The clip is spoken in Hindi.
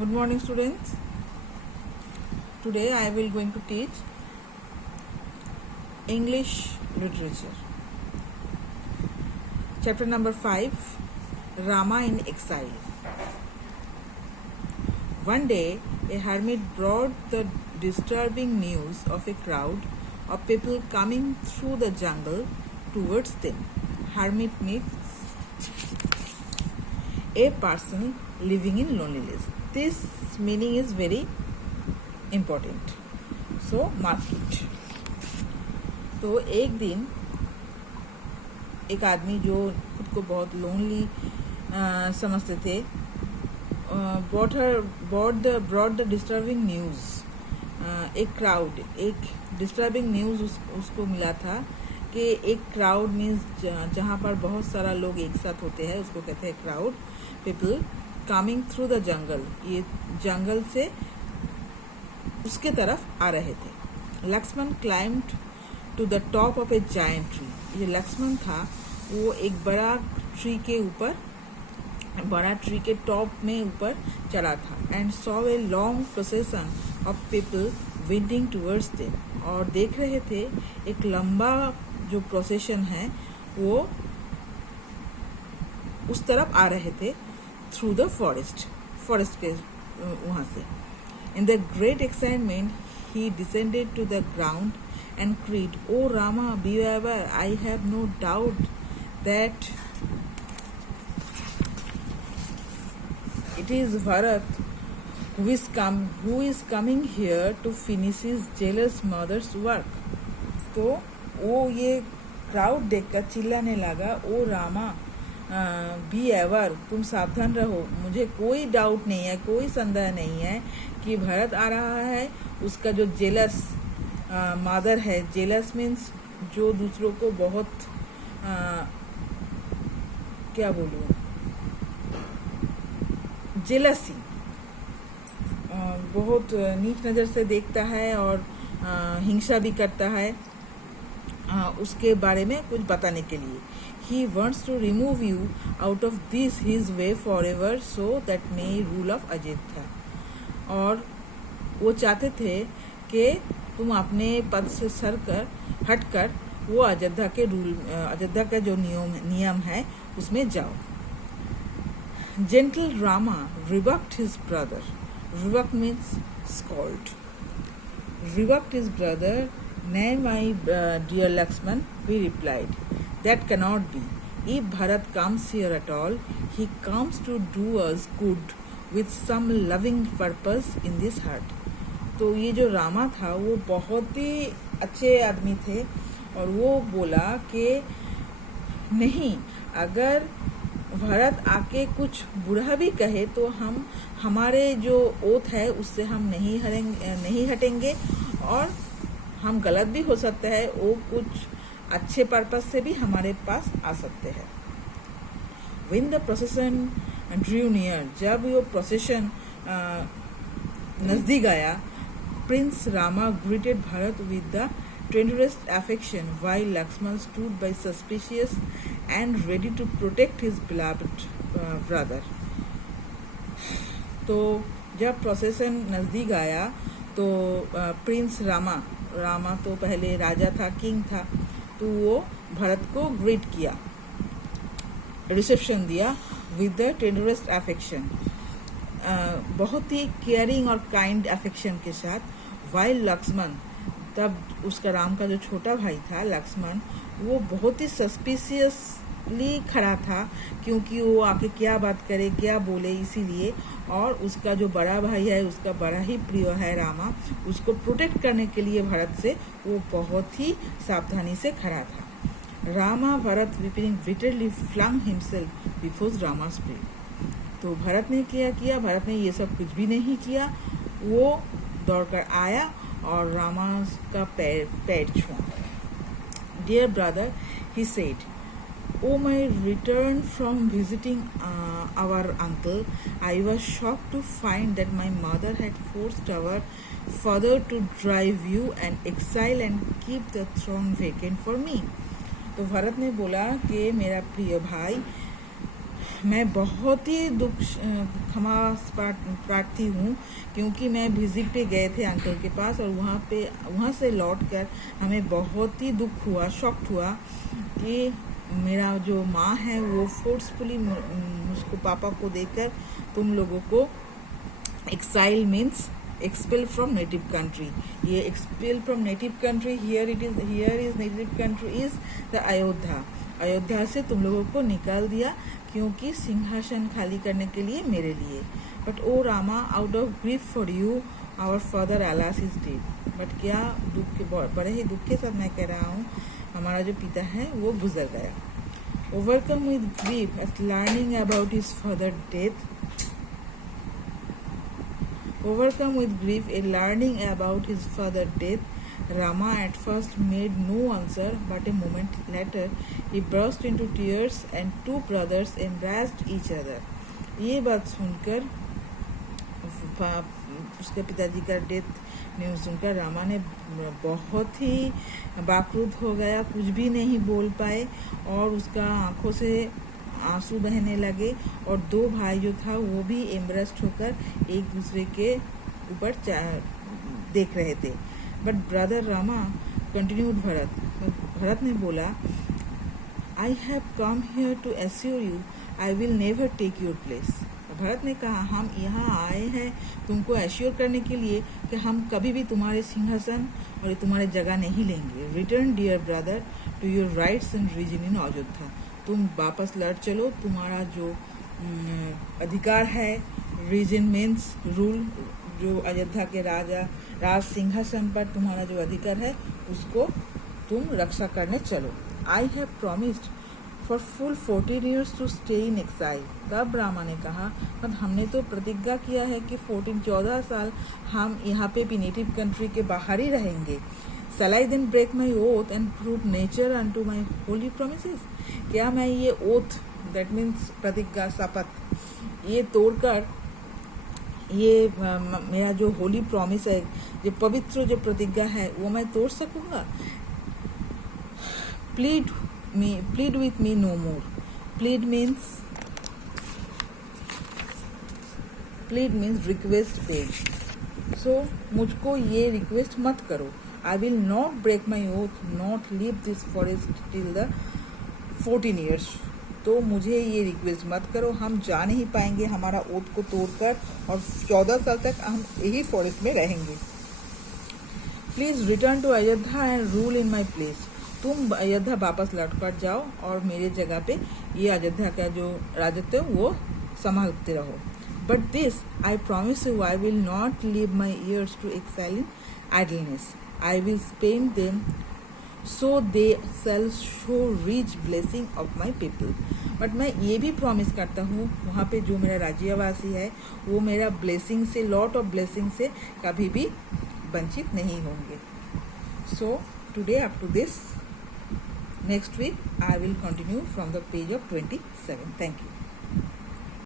Good morning, students. Today I will going to teach English literature. Chapter number 5, Rama in Exile. One day, a hermit brought the disturbing news of a crowd of people coming through the jungle towards them. Hermit means a person living in loneliness. This meaning is very important. So mark it. तो एक दिन एक आदमी जो खुद को बहुत लोनली समझते थे brought the disturbing news. एक क्राउड, एक डिस्टर्बिंग न्यूज़ उसको मिला था कि एक क्राउड मीन्स जहाँ पर बहुत सारा लोग एक साथ होते हैं उसको कहते हैं crowd. People coming through the jungle, ये जंगल से उसके तरफ आ रहे थे. Lakshman climbed to the top of a giant tree. ये लक्ष्मण था, वो एक बड़ा ट्री के टॉप में ऊपर चला था. And saw a long प्रोसेसन of people winding towards them. और देख रहे थे एक लंबा जो प्रोसेशन है वो उस तरफ आ रहे थे थ्रू द फॉरेस्ट के वहाँ से. In the great excitement he descended to the ground and cried, "O Rama, beware! I have no doubt that it is Bharat who is coming here to finish his jealous mother's work." तो वो ये क्राउड देखकर चिल्लाने लगा, "ओ रामा, बी एवर, तुम सावधान रहो, मुझे कोई डाउट नहीं है, कोई संदेह नहीं है कि भरत आ रहा है. उसका जो जेलस मदर है, जेलस मीन्स जो दूसरों को बहुत क्या बोलूँ, जेलसी, बहुत नीच नज़र से देखता है और हिंसा भी करता है, उसके बारे में कुछ बताने के लिए. He wants to remove you out of this his way forever so that may rule of Ayodhya. और वो चाहते थे कि तुम अपने पद से हटकर वो अयोध्या का जो नियम है उसमें जाओ. Gentle Rama rebuked his brother. Rebuke means scold. Rebuked his brother. "Nay, my dear Lakshman," he replied, "that cannot be. If Bharat comes here at all, he comes to do us good with some loving purpose in this heart." तो ये जो रामा था वो बहुत ही अच्छे आदमी थे और वो बोला कि नहीं, अगर भरत आके कुछ बुरा भी कहे तो हम हमारे जो ओथ है उससे हम नहीं हटेंगे और हम गलत भी हो सकता है, वो कुछ अच्छे पर्पस से भी हमारे पास आ सकते हैं. When the procession drew near, जब वो प्रोसेशन नज़दीक आया, Prince Rama greeted Bharat with the tenderest affection, while Lakshman stood by suspicious and ready to protect his beloved brother. तो जब प्रोसेसन नज़दीक आया तो प्रिंस रामा तो पहले राजा था, किंग था, तो वो भरत को ग्रीट किया, रिसेप्शन दिया विद द टेंडरेस्ट अफेक्शन, बहुत ही केयरिंग और काइंड अफेक्शन के साथ. वाइल लक्ष्मण, तब उसका राम का जो छोटा भाई था लक्ष्मण, वो बहुत ही सस्पिशियसली खड़ा था क्योंकि वो आके क्या बात करे, क्या बोले, इसीलिए. और उसका जो बड़ा भाई है, उसका बड़ा ही प्रिय है रामा, उसको प्रोटेक्ट करने के लिए भरत से वो बहुत ही सावधानी से खड़ा था. Rama Bharat weeping bitterly flung himself before Rama's plea. तो भरत ने क्या किया? भरत ने ये सब कुछ भी नहीं किया, वो दौड़कर आया और रामा का पैर छुआ. "Dear brother," he said, "O my return from visiting our uncle, I was shocked to find that my mother had forced our father to drive you and exile and keep the throne vacant for me." तो भरत ने बोला कि मेरा प्रिय भाई, मैं बहुत ही क्षमा प्रार्थी हूँ, क्योंकि मैं विजिट पे गए थे अंकल के पास और वहाँ से लौटकर हमें बहुत ही दुख हुआ, शॉक्ड हुआ कि मेरा जो माँ है वो फोर्सफुली मुझको पापा को देकर तुम लोगों को exile means expel from native country. ये expel from native country, here is native country is the Ayodhya. Ayodhya से तुम लोगों को निकाल दिया क्योंकि सिंहासन खाली करने के लिए मेरे लिए। But O Rama, out of grief for you our father alas is dead. But क्या दुख के बड़े ही दुख के साथ मैं कह रहा हूँ, हमारा जो पिता है वो गुजर गया। Overcome with grief eight learning about his father death. Overcome with grief at learning about his father's death, Rama at first made no answer, but a moment later he burst into tears and two brothers embraced each other. ये बात सुनकर, उसके पिताजी का डेथ न्यूज़ सुनकर रामा ने बहुत ही बाक्रुद्ध हो गया, कुछ भी नहीं बोल पाए और उसका आंखों से आंसू बहने लगे और दो भाई जो था वो भी एम्ब्रेस्ड होकर एक दूसरे के ऊपर देख रहे थे। But brother Rama continued Bharat ने बोला, I have come here to assure you I will never take your place. Bharat ने कहा, हम यहाँ आए हैं तुमको एश्योर करने के लिए कि हम कभी भी तुम्हारे सिंहासन और तुम्हारे जगह नहीं लेंगे। Return dear brother to your rights and reason in Ayodhya. तुम वापस लौट चलो, तुम्हारा जो अधिकार है, रीजन मीन्स रूल, जो अयोध्या के राज सिंहासन पर तुम्हारा जो अधिकार है उसको तुम रक्षा करने चलो। I have promised for full 14 years to stay in exile. तब रामा ने कहा, हमने तो प्रतिज्ञा किया है कि 14 साल हम यहाँ पे भी नेटिव कंट्री के बाहर ही रहेंगे। Shall I then break my oath and prove nature unto my holy promises? क्या मैं ये oath, that means प्रतिज्ञा, शपथ, ये तोड़कर ये मेरा जो होली प्रॉमिस है, जो पवित्र जो प्रतिज्ञा है, वो मैं तोड़ सकूंगा? Plead with me no more. Plead means request paid. So मुझको ये रिक्वेस्ट मत करो। I will not break my oath, not leave this forest till the 14 years. तो मुझे ये रिक्वेस्ट मत करो, हम जा नहीं पाएंगे हमारा ओथ को तोड़कर और 14 साल तक हम यही फॉरेस्ट में रहेंगे। Please return to Ayodhya and rule in my place. तुम अयोध्या वापस लौट कर जाओ और मेरे जगह पे ये अयोध्या का जो राजत्व है वो संभालते रहो। But this I promise you, I will not leave my years to exile in idleness. I will spend them so they shall show rich blessing of my people. But मैं ये भी प्रॉमिस करता हूँ, वहाँ पे जो मेरा राज्यवासी है वो मेरा ब्लेसिंग से, लॉट ऑफ ब्लेसिंग से कभी भी वंचित नहीं होंगे। So today up to this, next week I will continue from the page of 27. Thank you.